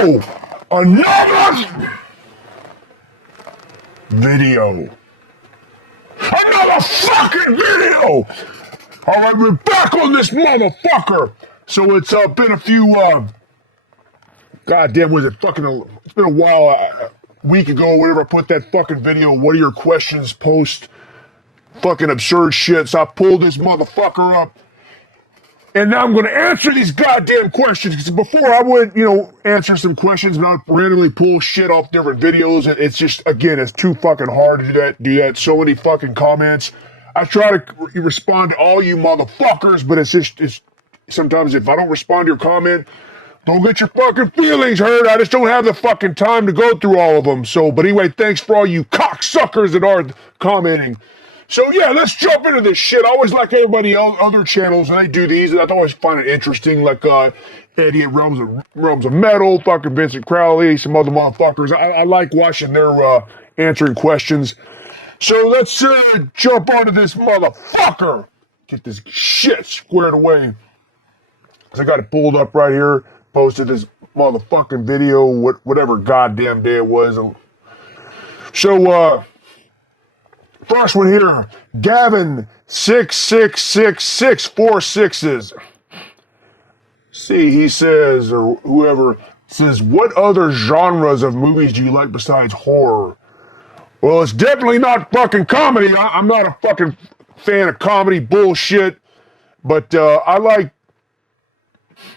go! Another video. Another fucking video! Alright, we're back on this motherfucker! So it's been a few, goddamn, was it fucking, it's been a while, a week ago, whenever I put that fucking video, what are your questions, post fucking absurd shit, so I pulled this motherfucker up, and now I'm gonna answer these goddamn questions, because before I would, answer some questions, and I'd randomly pull shit off different videos, and it's just, again, it's too fucking hard to do that, so many fucking comments. I try to respond to all you motherfuckers, but it's sometimes if I don't respond to your comment, don't get your fucking feelings hurt. I just don't have the fucking time to go through all of them. So, but anyway, thanks for all you cocksuckers that are commenting. So yeah, let's jump into this shit. I always like everybody else, other channels, and they do these, and I always find it interesting, like Eddie at Realms of Metal, fucking Vincent Crowley, some other motherfuckers. I like watching their answering questions. So let's jump onto this motherfucker. Get this shit squared away. I got it pulled up right here. Posted this motherfucking video, whatever goddamn day it was. So, first one here, Gavin 66664 See, he says, or whoever says, what other genres of movies do you like besides horror? Well, it's definitely not fucking comedy. I'm not a fucking fan of comedy bullshit, but I like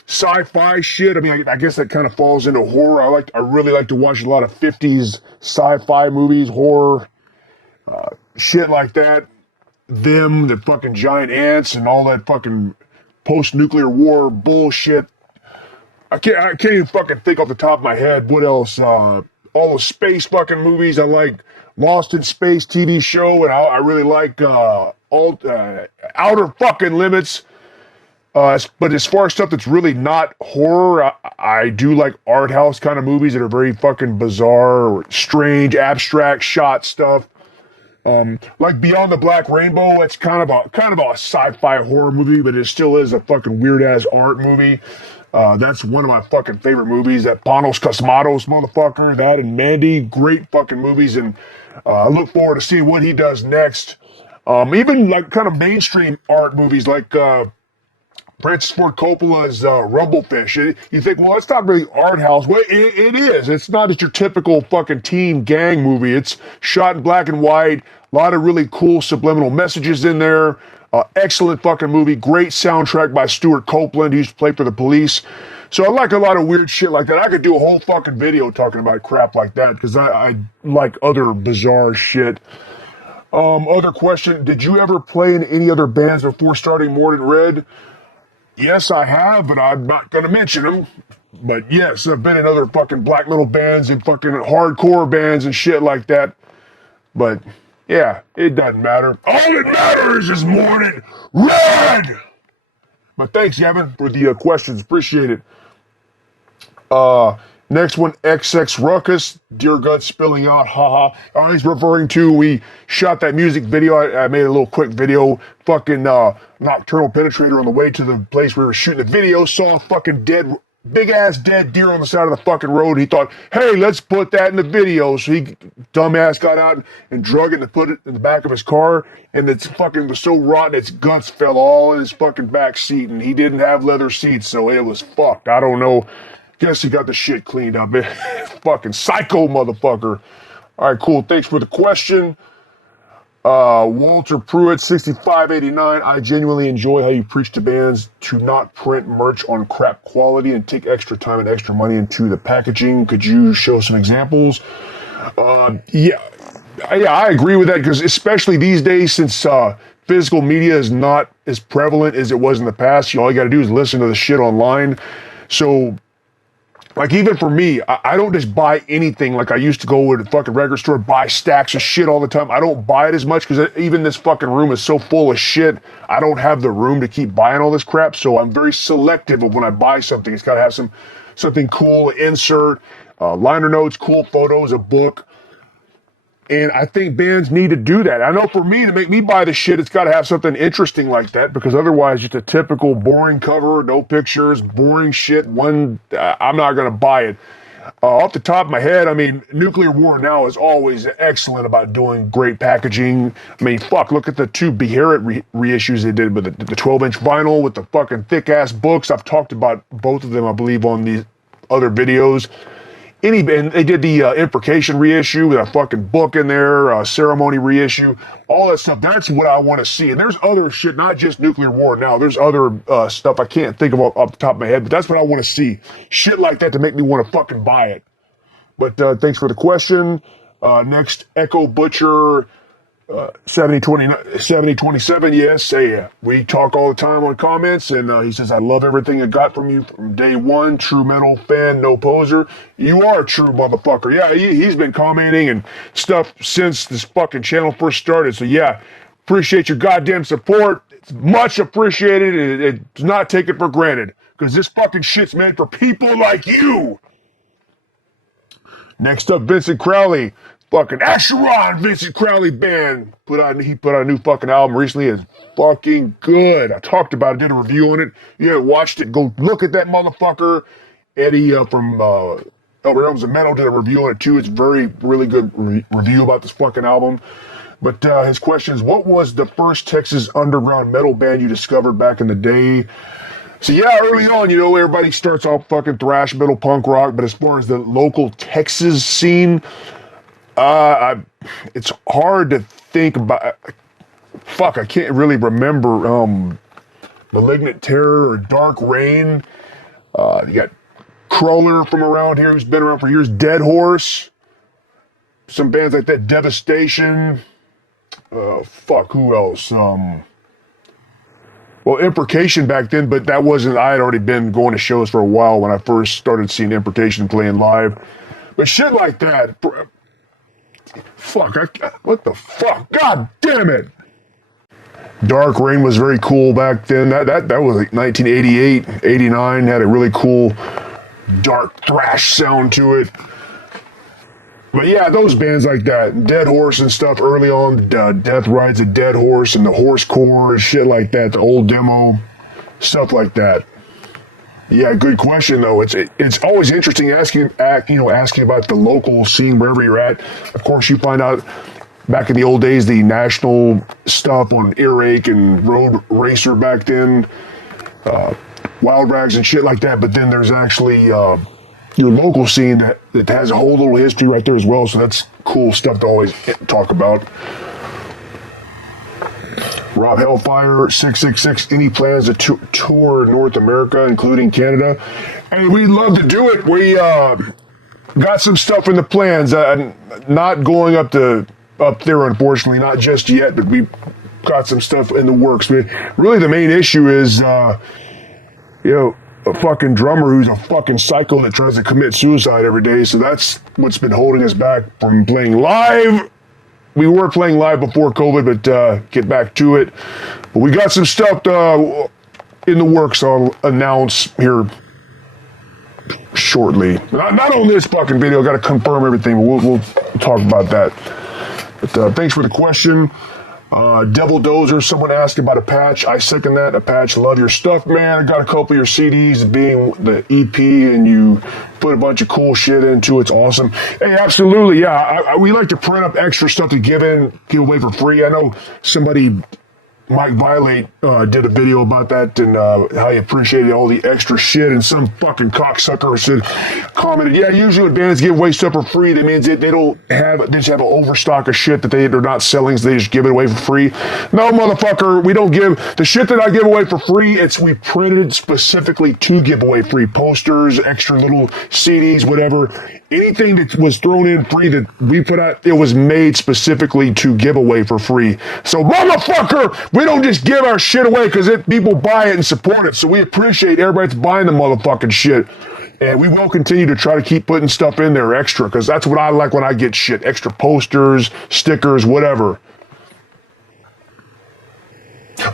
sci-fi shit. I mean, I guess that kind of falls into horror. I really like to watch a lot of 50s sci-fi movies, horror, shit like that. Them, the fucking giant ants, and all that fucking post-nuclear war bullshit. I can't even fucking think off the top of my head. What else? All those space fucking movies. I like Lost in Space TV show, and I really like Outer fucking Limits. But as far as stuff that's really not horror, I do like art house kind of movies that are very fucking bizarre or strange, abstract shot stuff. Like Beyond the Black Rainbow, it's kind of a sci-fi horror movie, but it still is a fucking weird ass art movie. That's one of my fucking favorite movies. That Panos Cosmatos motherfucker, that and Mandy, great fucking movies, and I look forward to seeing what he does next. Even like kind of mainstream art movies like Francis Ford Coppola's Rumblefish. You think, well, it's not really art house. Well, it is. It's not just your typical fucking teen gang movie. It's shot in black and white. A lot of really cool subliminal messages in there. Excellent fucking movie. Great soundtrack by Stuart Copeland. He used to play for the Police. So I like a lot of weird shit like that. I could do a whole fucking video talking about crap like that because I like other bizarre shit. Other question, did you ever play in any other bands before starting Mordant Rhed? Yes, I have, but I'm not going to mention them. But yes, I've been in other fucking black metal bands and fucking hardcore bands and shit like that. But yeah, it doesn't matter. All that matters is Mordant Rhed! But thanks, Gavin, for the questions. Appreciate it. Next one, XX Ruckus, Dear God spilling out, haha. He's referring to, we shot that music video. I made a little quick video, fucking nocturnal penetrator on the way to the place we were shooting the video, saw a fucking big ass dead deer on the side of the fucking road. He thought, hey, let's put that in the video. So he, dumbass, got out and drug it and put it in the back of his car, and it's fucking was so rotten, its guts fell all in his fucking back seat, and he didn't have leather seats, so it was fucked. I don't know. Guess he got the shit cleaned up. Fucking psycho motherfucker. All right, cool. Thanks for the question. Walter Pruitt, 6589. I genuinely enjoy how you preach to bands to not print merch on crap quality and take extra time and extra money into the packaging. Could you show some examples? Yeah, I agree with that because especially these days, since physical media is not as prevalent as it was in the past, all you got to do is listen to the shit online. So, like, even for me, I don't just buy anything like I used to go to the fucking record store, buy stacks of shit all the time. I don't buy it as much because even this fucking room is so full of shit. I don't have the room to keep buying all this crap, so I'm very selective of when I buy something. It's got to have something cool, insert, liner notes, cool photos, a book. And I think bands need to do that. I know for me, to make me buy the shit, it's got to have something interesting like that, because otherwise just a typical boring cover, no pictures, boring shit, I'm not going to buy it. Off the top of my head, I mean, Nuclear War Now is always excellent about doing great packaging. I mean, fuck, look at the 2 Beherit reissues they did with the 12-inch vinyl with the fucking thick-ass books. I've talked about both of them, I believe, on these other videos. And they did the Imprecation reissue with a fucking book in there, ceremony reissue, all that stuff. That's what I want to see. And there's other shit, not just Nuclear War Now. There's other stuff I can't think of off the top of my head, but that's what I want to see. Shit like that to make me want to fucking buy it. But thanks for the question. Next, Echo Butcher 7027. Yes, hey, we talk all the time on comments, and he says, I love everything I got from you from day one. True metal fan, no poser. You are a true motherfucker. Yeah, he's been commenting and stuff since this fucking channel first started. So yeah, appreciate your goddamn support. It's much appreciated. It's not taken for granted, because this fucking shit's meant for people like you. Next up, Vincent Crowley. Fucking Asheron Vincent Crowley band. He put out a new fucking album recently. It's fucking good. I talked about it, did a review on it. You haven't watched it, go look at that motherfucker. Eddie from Over Realms of Metal did a review on it too. It's really good review about this fucking album. But his question is, what was the first Texas underground metal band you discovered back in the day? So yeah, early on, you know, everybody starts off fucking thrash metal, punk rock, but as far as the local Texas scene, it's hard to think about. Fuck, I can't really remember. Malignant Terror or Dark Rain. You got Crawler from around here who's been around for years. Dead Horse. Some bands like that. Devastation. Fuck, who else? Well, Imprecation back then, but that wasn't. I had already been going to shows for a while when I first started seeing Imprecation playing live. But shit like that. Fuck, what the fuck? God damn it! Dark Rain was very cool back then. That was like 1988, 89. Had a really cool dark thrash sound to it. But yeah, those bands like that, Dead Horse and stuff early on, Death Rides a Dead Horse and the Horse Core and shit like that, the old demo, stuff like that. Yeah, good question though. It's always interesting asking about the local scene wherever you're at. Of course, you find out back in the old days the national stuff on Earache and Road Racer back then, Wild Rags and shit like that. But then there's actually your local scene that has a whole little history right there as well. So that's cool stuff to always talk about. Rob Hellfire 666. Any plans to tour North America, including Canada? Hey, we'd love to do it. We got some stuff in the plans. Not going up there, unfortunately, not just yet. But we got some stuff in the works. But really, the main issue is, a fucking drummer who's a fucking psycho that tries to commit suicide every day. So that's what's been holding us back from playing live. We were playing live before COVID, but get back to it. But we got some stuff in the works I'll announce here shortly. Not on this fucking video. Got to confirm everything, but we'll talk about that. But thanks for the question. Devil Dozer, someone asked about a patch. I second that. A patch, love your stuff, man. I got a couple of your CDs being the EP, and you put a bunch of cool shit into it. It's awesome. Hey, absolutely, yeah. We like to print up extra stuff to give away for free. I know somebody, Mike Violate, did a video about that and how he appreciated all the extra shit, and some fucking cocksucker commented, yeah, usually when bands give away stuff for free, that means they just have an overstock of shit that they're not selling, so they just give it away for free. No, motherfucker, we don't give the shit that I give away for free. We printed specifically to give away free posters, extra little CDs, whatever. Anything that was thrown in free that we put out, it was made specifically to give away for free. So, motherfucker, we don't just give our shit away because people buy it and support it. So we appreciate everybody that's buying the motherfucking shit. And we will continue to try to keep putting stuff in there extra, because that's what I like when I get shit. Extra posters, stickers, whatever.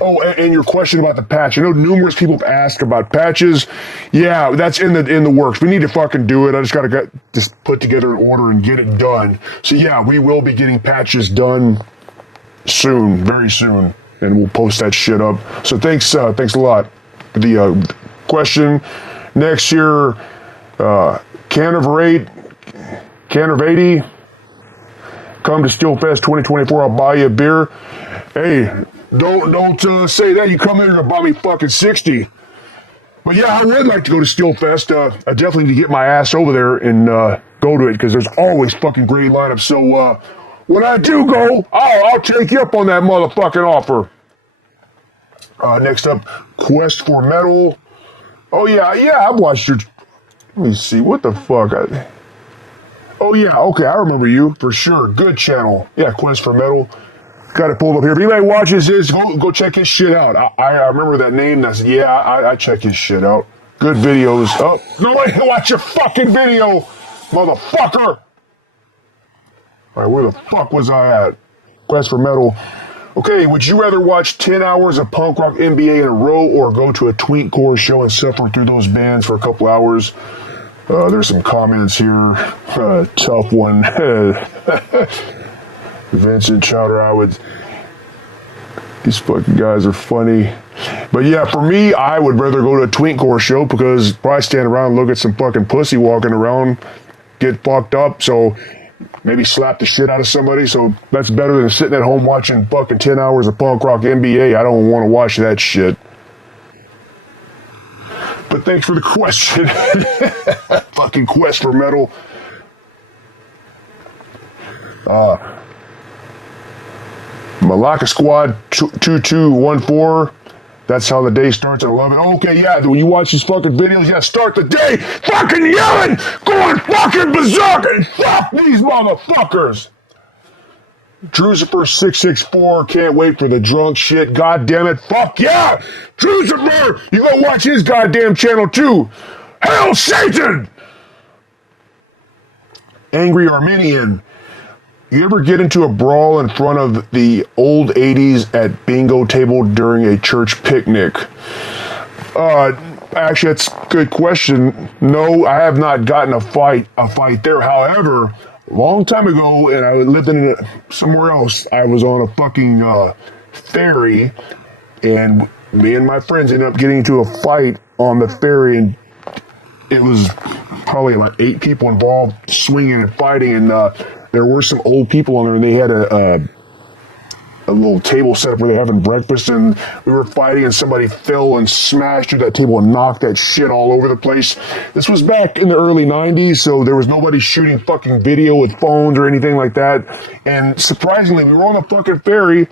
Oh, and your question about the patch. I know numerous people have asked about patches. Yeah, that's in the works. We need to fucking do it. I just got to just put together an order and get it done. So yeah, we will be getting patches done soon, very soon, and we'll post that shit up. So thanks a lot for the question. Next year, Can of 80. Come to Steelfest 2024. I'll buy you a beer. Hey, don't say that. You come in here to buy me fucking 60. But yeah, I would like to go to Steelfest. I definitely need to get my ass over there and go to it because there's always fucking great lineups. So when I do go, I'll take you up on that motherfucking offer. Next up, Quest for Metal. Oh yeah, I've watched your. Let me see, what the fuck? Oh yeah, okay, I remember you for sure. Good channel. Yeah, Quest for Metal. Got it pulled up here. If anybody watches this, go check his shit out. I remember that name. I check his shit out. Good videos. Oh, no way to watch your fucking video, motherfucker. All right, where the fuck was I at? Quest for Metal. Okay, would you rather watch 10 hours of punk rock NBA in a row or go to a tweetcore show and suffer through those bands for a couple hours? There's some comments here. Tough one. Vincent Chowder, these fucking guys are funny. But yeah, for me, I would rather go to a tweetcore show because probably stand around and look at some fucking pussy walking around, get fucked up, so maybe slap the shit out of somebody. So that's better than sitting at home watching fucking 10 hours of punk rock NBA. I don't want to watch that shit. But thanks for the question. Fucking Quest for Metal. Malacca Squad 2214. That's how the day starts at 11. Okay, yeah, when you watch these fucking videos, you gotta start the day fucking yelling, going fucking berserk, and fuck these motherfuckers. Drucifer 664, can't wait for the drunk shit. God damn it, fuck yeah! Drucifer, you go watch his goddamn channel too. Hail Satan! Angry Armenian. You ever get into a brawl in front of the old 80s at bingo table during a church picnic? Actually, that's a good question. No, I have not gotten a fight there. However, a long time ago, and I lived in somewhere else, I was on a fucking ferry, and me and my friends ended up getting into a fight on the ferry, and it was probably like 8 people involved, swinging and fighting, and there were some old people on there, and they had a little table set up where they're having breakfast, and we were fighting, and somebody fell and smashed through that table and knocked that shit all over the place. This was back in the early 90s, so there was nobody shooting fucking video with phones or anything like that. And surprisingly, we were on a fucking ferry.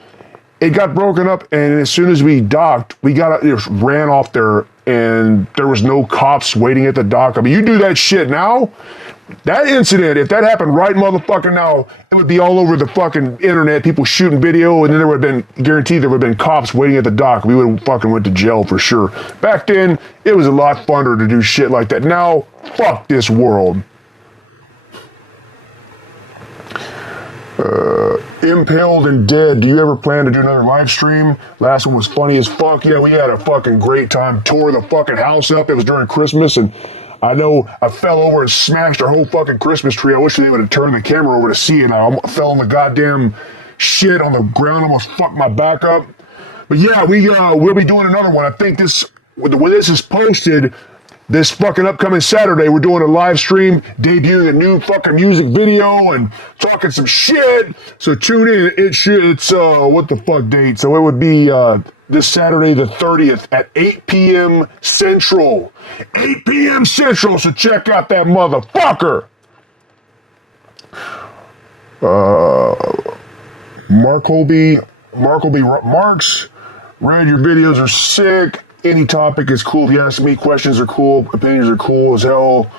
It got broken up, and as soon as we docked, we ran off there, and there was no cops waiting at the dock. I mean, you do that shit now, that incident, if that happened right motherfucking now, it would be all over the fucking internet, people shooting video, and then there would have been, guaranteed there would have been cops waiting at the dock. We would have fucking went to jail for sure. Back then, it was a lot funner to do shit like that. Now, fuck this world. Impaled and Dead, do you ever plan to do another live stream? Last one was funny as fuck. Yeah, we had a fucking great time. Tore the fucking house up. It was during Christmas, and I know I fell over and smashed our whole fucking Christmas tree. I wish they would have turned the camera over to see it. I fell on the goddamn shit on the ground, almost fucked my back up. But yeah, we'll be doing another one. I think when this is posted, this fucking upcoming Saturday, we're doing a live stream, debuting a new fucking music video and talking some shit. So tune in. It's what the fuck date? So it would be this Saturday the 30th at 8 p.m. Central. 8 p.m. Central. So check out that motherfucker. Marks. Rhed, your videos are sick. Any topic is cool. If you ask me, questions are cool. Opinions are cool as hell.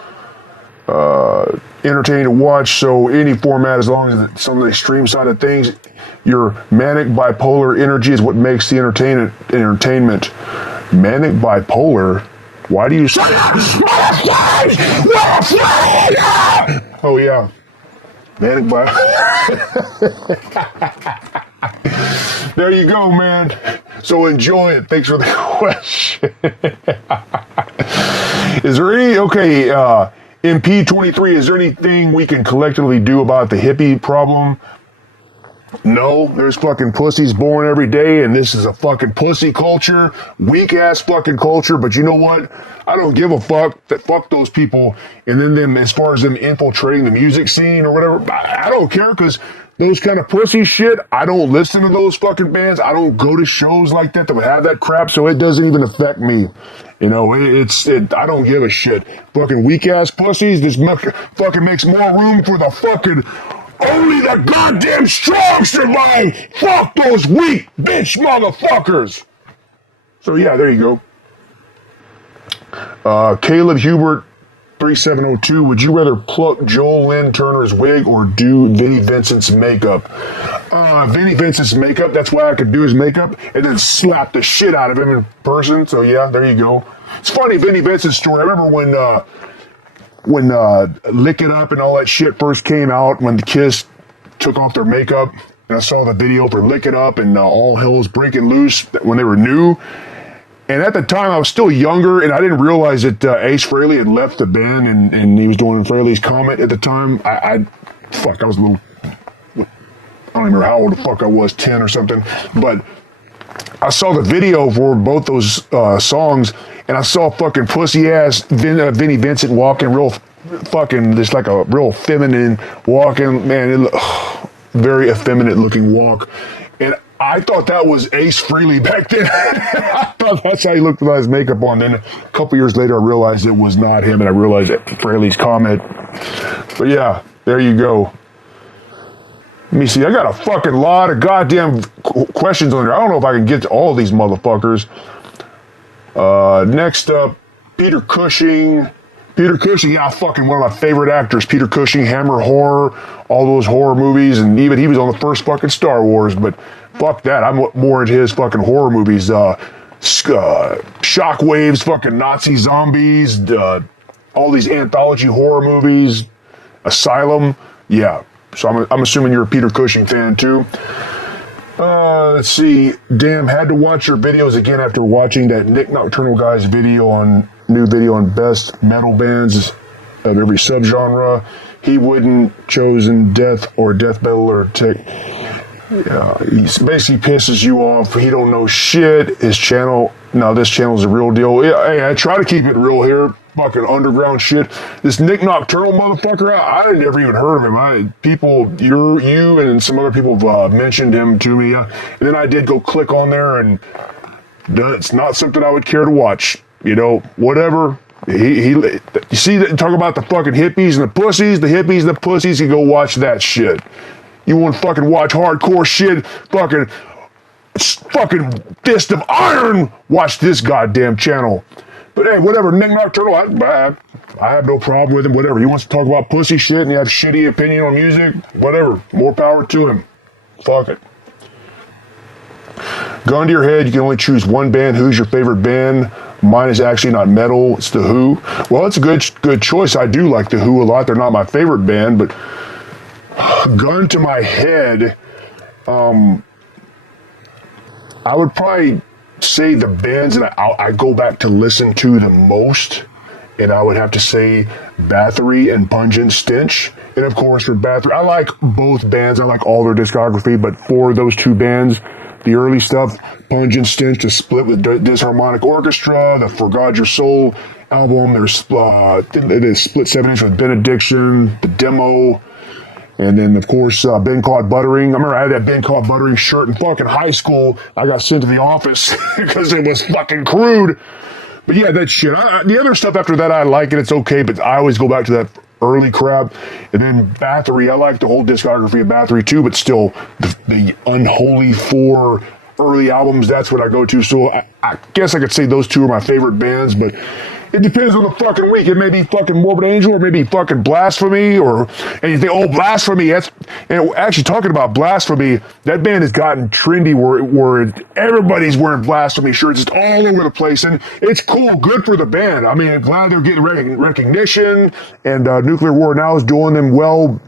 Entertaining to watch. So any format, as long as it's some of the extreme side of things, your manic bipolar energy is what makes the entertainment. Manic bipolar? Why do you say that? Oh yeah. Manic bipolar. There you go, man. So enjoy it. Thanks for the question. Is there MP23, is there anything we can collectively do about the hippie problem? No, there's fucking pussies born every day, and this is a fucking pussy culture, weak ass fucking culture. But you know what? I don't give a fuck. Fuck those people. And then them, as far as them infiltrating the music scene or whatever, I don't care, because those kind of pussy shit, I don't listen to those fucking bands. I don't go to shows like that would have that crap, so it doesn't even affect me. You know, I don't give a shit. Fucking weak ass pussies. This fucking makes more room for the fucking. Only the goddamn strong survive! Fuck those weak bitch motherfuckers! So yeah, there you go. Caleb Hubert 3702, would you rather pluck Joel Lynn Turner's wig or do Vinnie Vincent's makeup? Vinnie Vincent's makeup, that's why I could do his makeup and then slap the shit out of him in person. So yeah, there you go. It's funny, Vinnie Vincent's story. I remember when Lick It Up and all that shit first came out, when the Kiss took off their makeup, and I saw the video for Lick It Up and All Hell Was Breaking Loose when they were new. And at the time, I was still younger, and I didn't realize that Ace Frehley had left the band, and he was doing Frehley's Comet at the time. I was a little, I don't remember how old the fuck I was, 10 or something, but I saw the video for both those songs, and I saw fucking pussy ass Vinnie Vincent walking real fucking, just like a real feminine walking, man, very effeminate looking walk. And I thought that was Ace Frehley back then. I thought that's how he looked without his makeup on. Then a couple years later, I realized it was not him, and I realized that Frehley's Comet. But yeah, there you go. Let me see, I got a fucking lot of goddamn questions on there. I don't know if I can get to all these motherfuckers. Next up, Peter Cushing. Peter Cushing, yeah, fucking one of my favorite actors. Peter Cushing, Hammer Horror, all those horror movies, and even he was on the first fucking Star Wars, but fuck that. I'm more into his fucking horror movies. Shockwaves, fucking Nazi zombies, all these anthology horror movies, Asylum, yeah. So I'm assuming you're a Peter Cushing fan too. Let's see. Damn, had to watch your videos again after watching that Nick Nocturnal guy's new video on best metal bands of every subgenre. He wouldn't chosen death or death metal or tech. Yeah, he basically pisses you off. He don't know shit. His channel, no, this channel's a real deal. Yeah, hey, I try to keep it real here. Fucking underground shit. This Nick Nocturnal motherfucker, I never even heard of him. You and some other people have mentioned him to me. And then I did go click on there, and it's not something I would care to watch. You know, whatever. You see, talk about the fucking hippies and the pussies. The hippies and the pussies, you go watch that shit. You want to fucking watch hardcore shit, fucking Fist of Iron, watch this goddamn channel. But hey, whatever, Nick Nocturnal, I have no problem with him, whatever. He wants to talk about pussy shit and he has a shitty opinion on music, whatever. More power to him. Fuck it. Gun to your head, you can only choose one band. Who's your favorite band? Mine is actually not metal, it's The Who. Well, it's a good choice. I do like The Who a lot. They're not my favorite band, but gun to my head, I would probably say the bands that I go back to listen to the most, and I would have to say Bathory and Pungent Stench. And of course, for Bathory, I like both bands. I like all their discography, but for those two bands, the early stuff, Pungent Stench, the split with Disharmonic Orchestra, the For God Your Soul album, they split 7-inch with Benediction, the demo. And then, of course, Ben Caught Buttering. I remember I had that Ben Caught Buttering shirt in fucking high school. I got sent to the office because it was fucking crude. But yeah, that shit. The other stuff after that, I like it. It's okay, but I always go back to that early crap. And then Bathory, I like the whole discography of Bathory too, but still, the Unholy Four early albums, that's what I go to. So I guess I could say those two are my favorite bands, but it depends on the fucking week. It may be fucking Morbid Angel, or maybe fucking Blasphemy, and you think, oh, Blasphemy, and actually talking about Blasphemy, that band has gotten trendy where everybody's wearing Blasphemy shirts. It's all over the place, and it's cool, good for the band. I mean, I'm glad they're getting recognition, and Nuclear War Now is doing them well,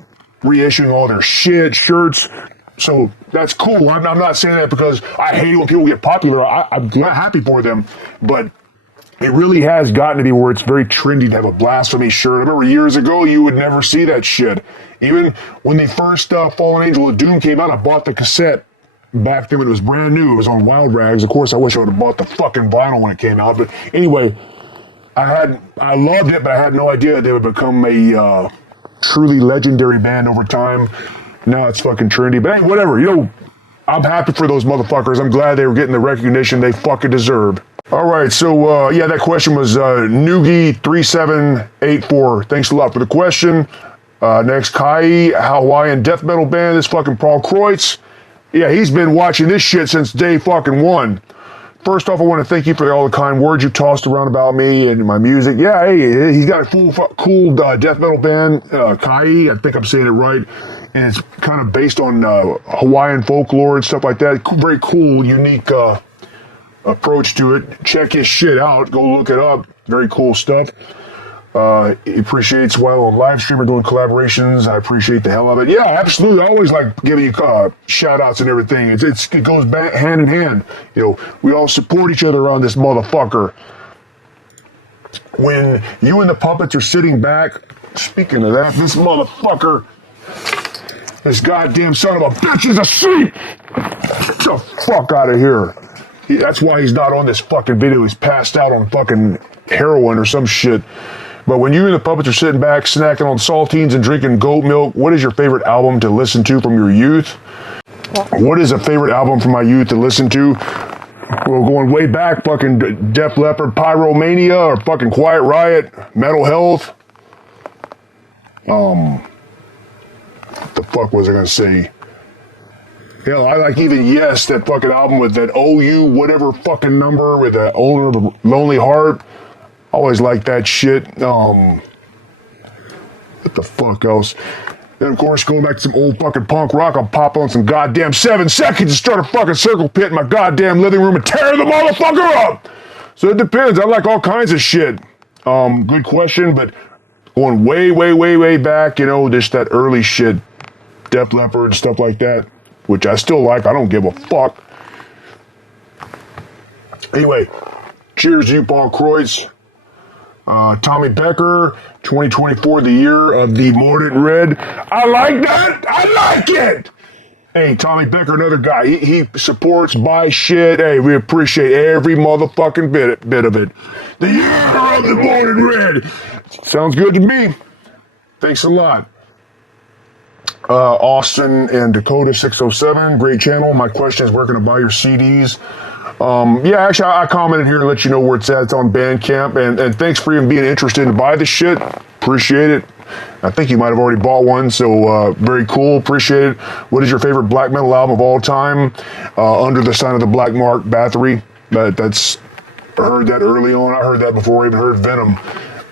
reissuing all their shirts. So that's cool. I'm not saying that because I hate when people get popular. I'm happy for them, but It really has gotten to be where it's very trendy to have a blasphemy shirt. I remember years ago, you would never see that shit. Even when the first Fallen Angel of Doom came out, I bought the cassette back then when it was brand new. It was on Wild Rags. Of course, I wish I would have bought the fucking vinyl when it came out. But anyway, I loved it, but I had no idea that they would become a truly legendary band over time. Now it's fucking trendy. But hey, whatever. You know, I'm happy for those motherfuckers. I'm glad they were getting the recognition they fucking deserve. All right, so yeah, that question was Noogie3784. Thanks a lot for the question. Next, Kai, Hawaiian death metal band. This fucking Paul Kreutz. Yeah, he's been watching this shit since day fucking one. First off, I want to thank you for all the kind words you tossed around about me and my music. Yeah, hey, he's got a cool death metal band, Kai. I think I'm saying it right. And it's kind of based on Hawaiian folklore and stuff like that. Very cool, unique approach to it. Check his shit out. Go look it up. Very cool stuff. He appreciates while on live stream or doing collaborations. I appreciate the hell of it. Yeah, absolutely. I always like giving you shout outs and everything. It goes hand in hand. You know, we all support each other around this motherfucker. When you and the puppets are sitting back, speaking of that, this motherfucker, this goddamn son of a bitch is asleep. Get the fuck out of here. That's why he's not on this fucking video. He's passed out on fucking heroin or some shit. But when you and the puppets are sitting back, snacking on saltines and drinking goat milk, what is your favorite album to listen to from your youth? What is a favorite album from my youth to listen to? Well, going way back, fucking Def Leppard, Pyromania, or fucking Quiet Riot, Metal Health. What the fuck was I gonna say? Hell, I like even Yes, that fucking album with that OU whatever fucking number with that Owner of the Lonely Heart. Always like that shit. What the fuck else? Then of course, going back to some old fucking punk rock, I'll pop on some goddamn 7 Seconds and start a fucking circle pit in my goddamn living room and tear the motherfucker up. So it depends. I like all kinds of shit. Good question, but going way back, you know, just that early shit, Def Leppard, stuff like that, which I still like. I don't give a fuck. Anyway, cheers to you, Paul Kreutz. Tommy Becker, 2024, the year of the Mordant Rhed. I like that. I like it. Hey, Tommy Becker, another guy. He supports, buys shit. Hey, we appreciate every motherfucking bit of it. The year of the Mordant Rhed. Sounds good to me. Thanks a lot. Austin and Dakota 607, great channel. My question is, where can I buy your CDs? Yeah, actually, I commented here and let you know where it's at. It's on Bandcamp, and thanks for even being interested to buy this shit. Appreciate it. I think you might have already bought one, so very cool. Appreciate it. What is your favorite black metal album of all time? Under the Sign of the Black Mark, Bathory. That's I heard that early on. I heard that before I even heard Venom.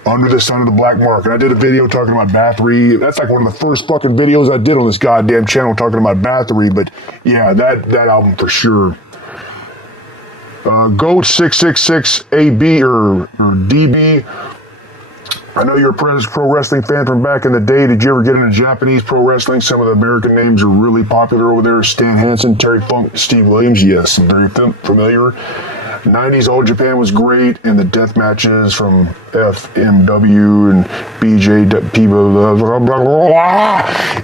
Under the Sign of the Black Mark. And I did a video talking about Bathory. That's like one of the first fucking videos I did on this goddamn channel talking about Bathory. But yeah, that album for sure. Goat 666AB or DB. I know you're a pro wrestling fan from back in the day. Did you ever get into Japanese pro wrestling? Some of the American names are really popular over there. Stan Hansen, Terry Funk, Steve Williams. Yes, very familiar. 90s All Japan was great, and the death matches from FMW and BJP.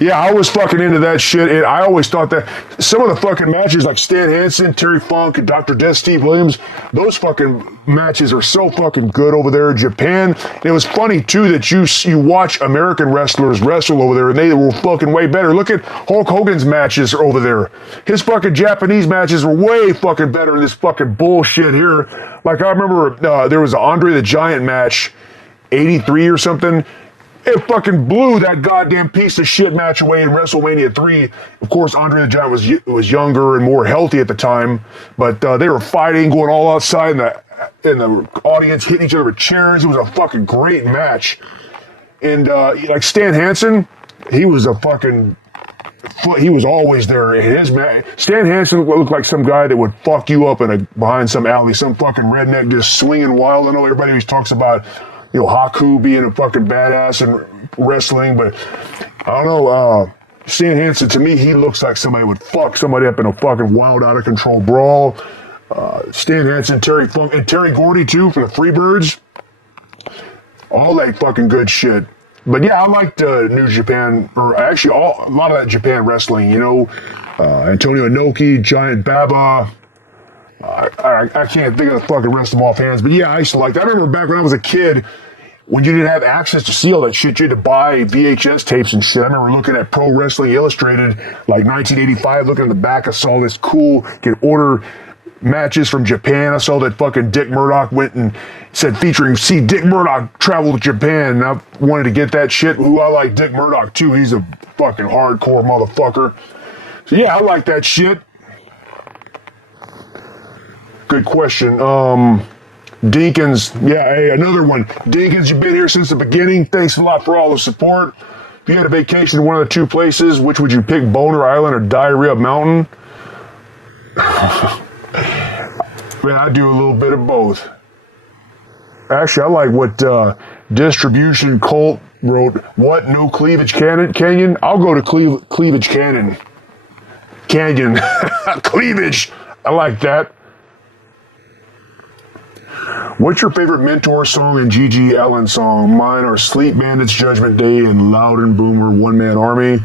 Yeah, I was fucking into that shit, and I always thought that some of the fucking matches like Stan Hansen, Terry Funk, and Dr. Death, Steve Williams, those fucking matches are so fucking good over there in Japan. And it was funny too that you watch American wrestlers wrestle over there, and they were fucking way better. Look at Hulk Hogan's matches over there. His fucking Japanese matches were way fucking better than this fucking bullshit here. Like I remember there was an Andre the Giant match, 83 or something. It fucking blew that goddamn piece of shit match away in WrestleMania 3. Of course, Andre the Giant was younger and more healthy at the time, but they were fighting, going all outside in the audience, hitting each other with chairs. It was a fucking great match. And like Stan Hansen, he was always there in his match. Stan Hansen looked like some guy that would fuck you up behind some alley, some fucking redneck just swinging wild. I know everybody always talks about, you know, Haku being a fucking badass and wrestling, but I don't know, Stan Hansen, to me, he looks like somebody would fuck somebody up in a fucking wild, out of control brawl. Stan Hansen, Terry Funk, and Terry Gordy too from the Freebirds. All that fucking good shit. But yeah, I liked New Japan, or actually a lot of that Japan wrestling, you know. Antonio Inoki, Giant Baba. I can't think of the fucking rest of them offhand, but yeah, I used to like that. I remember back when I was a kid, when you didn't have access to see all that shit, you had to buy VHS tapes and shit. I remember looking at Pro Wrestling Illustrated, like 1985, looking in the back, I saw this cool, could order matches from Japan. I saw that fucking Dick Murdoch went and said featuring, see Dick Murdoch travel to Japan, and I wanted to get that shit. Ooh, I like Dick Murdoch too. He's a fucking hardcore motherfucker. So yeah, I like that shit. Good question. Deacons, yeah, hey, another one. Deacons, you've been here since the beginning. Thanks a lot for all the support. If you had a vacation to one of the two places, which would you pick, Boner Island or Diarrhea Mountain? Man, I do a little bit of both. Actually, I like what Distribution Cult wrote. What? No Cleavage Canyon? I'll go to Cleavage Canyon. Cleavage. I like that. What's your favorite Mentor song and G.G. Allin song? Mine are Sleep Bandits, Judgment Day, and Loud and Boomer, One Man Army.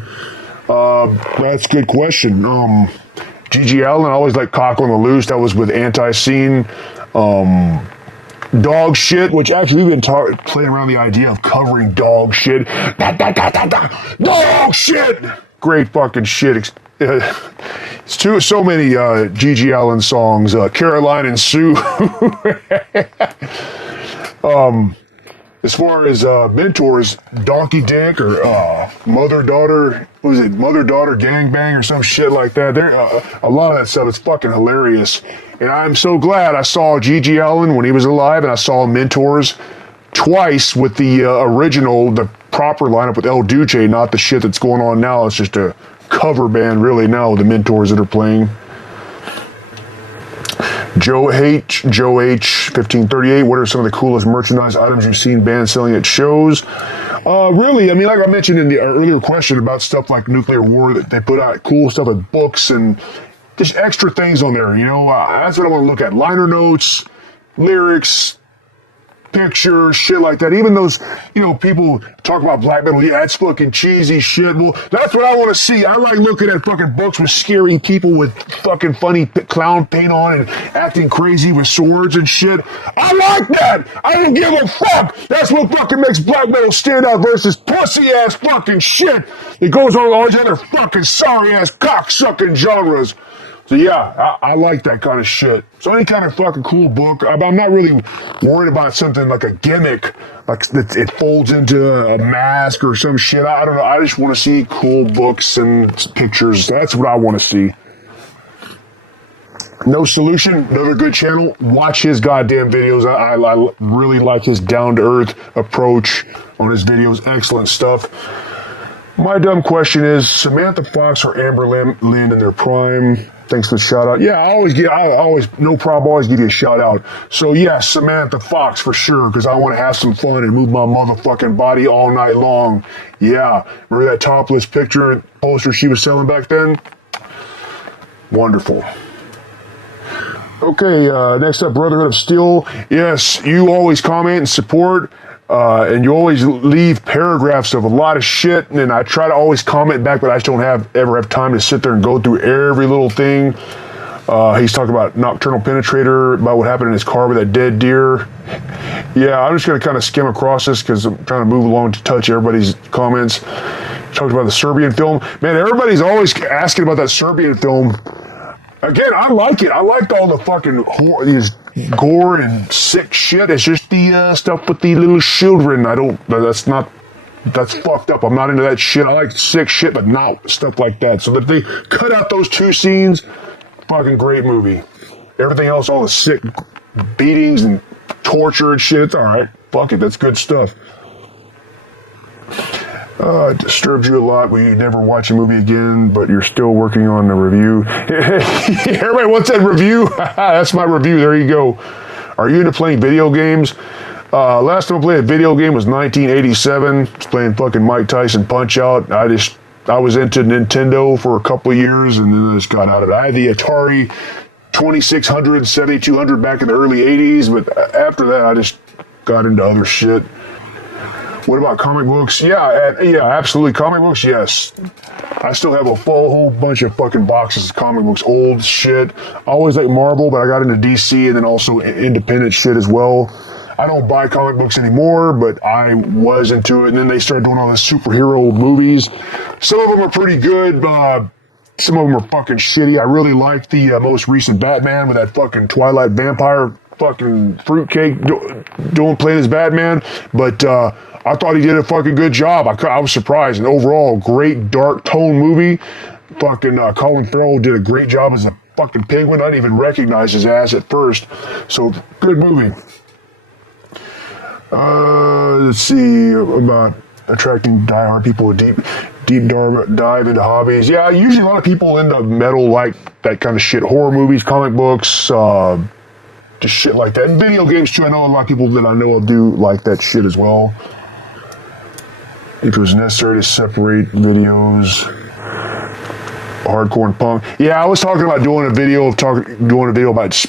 That's a good question. G.G. Allin, I always like Cock on the Loose. That was with Anti-Scene. Dog Shit, which actually we've been playing around the idea of covering Dog Shit. Dog Shit! Great fucking shit. It's so many G.G. Allin songs. Caroline and Sue. As far as mentors, Donkey Dick or Mother-Daughter, what was it, Mother-Daughter Gangbang or some shit like that. A lot of that stuff is fucking hilarious. And I'm so glad I saw G.G. Allin when he was alive, and I saw Mentors twice with the original, the proper lineup with El Duce, not the shit that's going on now. It's just a cover band really now with the Mentors that are playing. Joe H, 1538, what are some of the coolest merchandise items you've seen bands selling at shows? Really, I mean, like I mentioned in the earlier question about stuff like Nuclear War, that they put out cool stuff like books and just extra things on there, you know? That's what I want to look at. Liner notes, lyrics, pictures, shit like that. Even those, you know, people talk about black metal. Yeah, that's fucking cheesy shit. Well, that's what I want to see. I like looking at fucking books with scary people with fucking funny clown paint on and acting crazy with swords and shit. I like that. I don't give a fuck. That's what fucking makes black metal stand out versus pussy ass fucking shit. It goes on all these other fucking sorry ass cocksucking genres. So yeah, I like that kind of shit. So any kind of fucking cool book. I'm not really worried about something like a gimmick, like it folds into a mask or some shit. I don't know. I just want to see cool books and pictures. That's what I want to see. No Solution, another good channel. Watch his goddamn videos. I really like his down-to-earth approach on his videos. Excellent stuff. My dumb question is, Samantha Fox or Amber Lynn in their prime? Thanks for the shout out. Yeah, I always, no problem, always give you a shout out. So yes, Samantha Fox for sure, because I want to have some fun and move my motherfucking body all night long. Yeah, remember that topless picture and poster she was selling back then? Wonderful. Okay, next up, Brotherhood of Steel. Yes, you always comment and support. And you always leave paragraphs of a lot of shit, and I try to always comment back, but I just don't ever have time to sit there and go through every little thing. He's talking about Nocturnal Penetrator, about what happened in his car with that dead deer. Yeah, I'm just going to kind of skim across this because I'm trying to move along to touch everybody's comments. Talked about the Serbian film. Man, everybody's always asking about that Serbian film. Again, I like it. I liked all the fucking these gore and sick shit. It's just the stuff with the little children. That's fucked up. I'm not into that shit. I like sick shit, but not stuff like that. So that they cut out those two scenes, fucking great movie. Everything else, all the sick beatings and torture and shit, it's alright. Fuck it, that's good stuff. It disturbs you a lot when you never watch a movie again, but you're still working on the review. Everybody wants that review? That's my review. There you go. Are you into playing video games? Last time I played a video game was 1987. I was playing fucking Mike Tyson Punch-Out. I was into Nintendo for a couple of years, and then I just got out of it. I had the Atari 2600, 7200 back in the early 80s, but after that, I just got into other shit. What about comic books? Yeah, absolutely. Comic books, yes. I still have a whole bunch of fucking boxes of comic books, old shit. I always like Marvel, but I got into DC and then also independent shit as well. I don't buy comic books anymore, but I was into it. And then they started doing all the superhero movies. Some of them are pretty good. Some of them are fucking shitty. I really like the most recent Batman with that fucking Twilight vampire fucking fruitcake playing as Batman. But I thought he did a fucking good job. I was surprised. And overall, great dark tone movie. Fucking Colin Farrell did a great job as a fucking penguin. I didn't even recognize his ass at first. So, good movie. Let's see about attracting diehard people with deep dive into hobbies. Yeah, usually a lot of people into metal like that kind of shit. Horror movies, comic books, just shit like that. And video games too. I know a lot of people that I know of do like that shit as well. If it was necessary to separate videos, hardcore and punk. Yeah, I was talking about doing a video about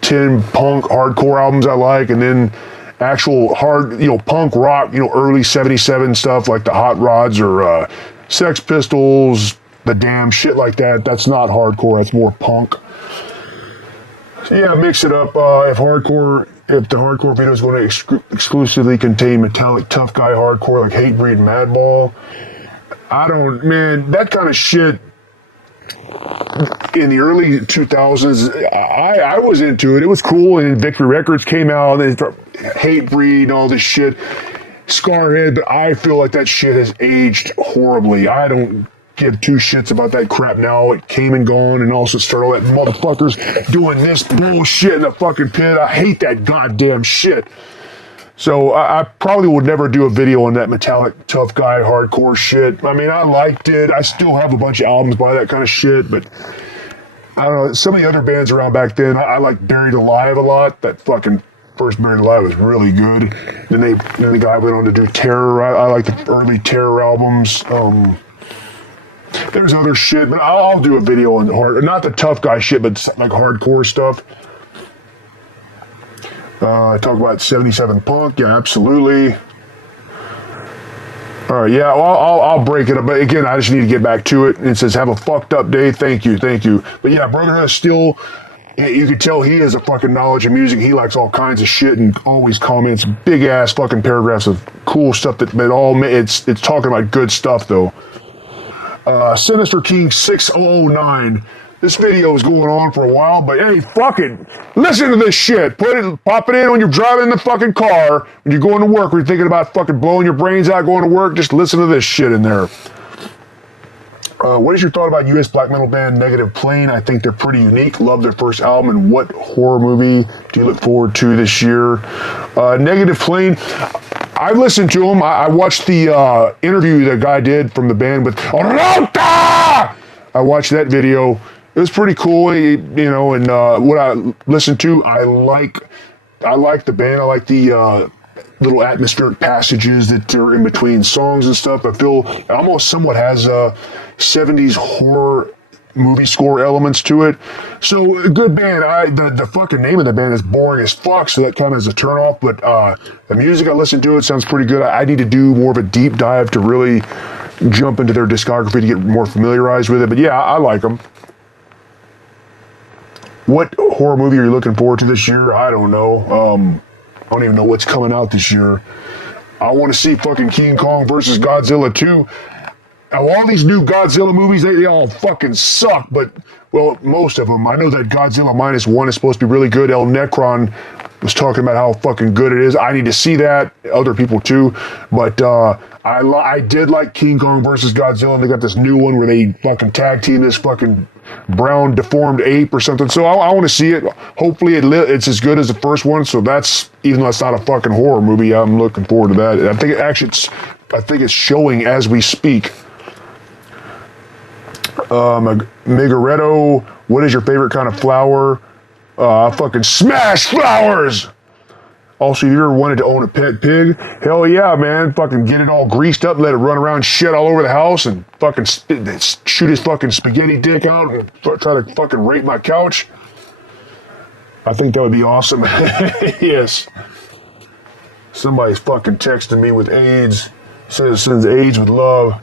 10 punk hardcore albums I like, and then actual hard, punk rock, early 77 stuff like the Hot Rods or Sex Pistols, the Damned, shit like that. That's not hardcore, that's more punk. So yeah, mix it up. If the hardcore video is going to exclusively contain metallic tough guy hardcore like Hatebreed and Madball, that kind of shit in the early 2000s, I was into it. It was cool, and Victory Records came out, and Hatebreed and all this shit, Scarhead, but I feel like that shit has aged horribly. I don't give two shits about that crap now. It came and gone, and also started all that motherfuckers doing this bullshit in the fucking pit. I hate that goddamn shit. So I probably would never do a video on that metallic tough guy hardcore shit. I mean, I liked it. I still have a bunch of albums by that kind of shit, but I don't know. Some of the other bands around back then, I like Buried Alive a lot. That fucking first Buried Alive was really good. Then the guy went on to do Terror. I like the early Terror albums. There's other shit, but I'll do a video on not the tough guy shit, but like hardcore stuff. I talk about 77 punk. Yeah, absolutely. All right, yeah, well, I'll break it up. But again, I just need to get back to it. And it says, have a fucked up day. Thank you. But yeah, Brotherhood is still, you can tell he has a fucking knowledge of music. He likes all kinds of shit and always comments big ass fucking paragraphs of cool stuff it's talking about good stuff though. Sinister King 609. This video is going on for a while, but hey, fuck it. Listen to this shit. Pop it in when you're driving in the fucking car, when you're going to work, when you're thinking about fucking blowing your brains out going to work, just listen to this shit in there. What is your thought about U.S. black metal band Negative Plane? I think they're pretty unique. Love their first album. And what horror movie do you look forward to this year? Negative Plane. I listened to them. I watched the interview the guy did from the band with Rota! I watched that video. It was pretty cool, and what I listened to, I like the band. I like the little atmospheric passages that are in between songs and stuff. I feel it almost somewhat has 70s horror movie score elements to it. So a good band. The fucking name of the band is boring as fuck, so that kind of is a turnoff. But the music I listen to, it sounds pretty good. I need to do more of a deep dive to really jump into their discography to get more familiarized with it. But yeah, I like them. What horror movie are you looking forward to this year? I don't know. I don't even know what's coming out this year. I want to see fucking King Kong versus Godzilla 2. Now, all these new Godzilla movies, they all fucking suck, but, well, most of them. I know that Godzilla -1 is supposed to be really good. El Necron was talking about how fucking good it is. I need to see that. Other people too. But I did like King Kong versus Godzilla, and they got this new one where they fucking tag team this fucking brown deformed ape or something. So I want to see it. Hopefully it's as good as the first one. So that's, even though it's not a fucking horror movie, I'm looking forward to that. I think it's showing as we speak. Megaretto, what is your favorite kind of flower? Fucking smash flowers! Also, if you ever wanted to own a pet pig, hell yeah, man. Fucking get it all greased up, let it run around shit all over the house, and fucking shoot his fucking spaghetti dick out and try to fucking rape my couch. I think that would be awesome. Yes. Somebody's fucking texting me with AIDS. Says sends AIDS with love.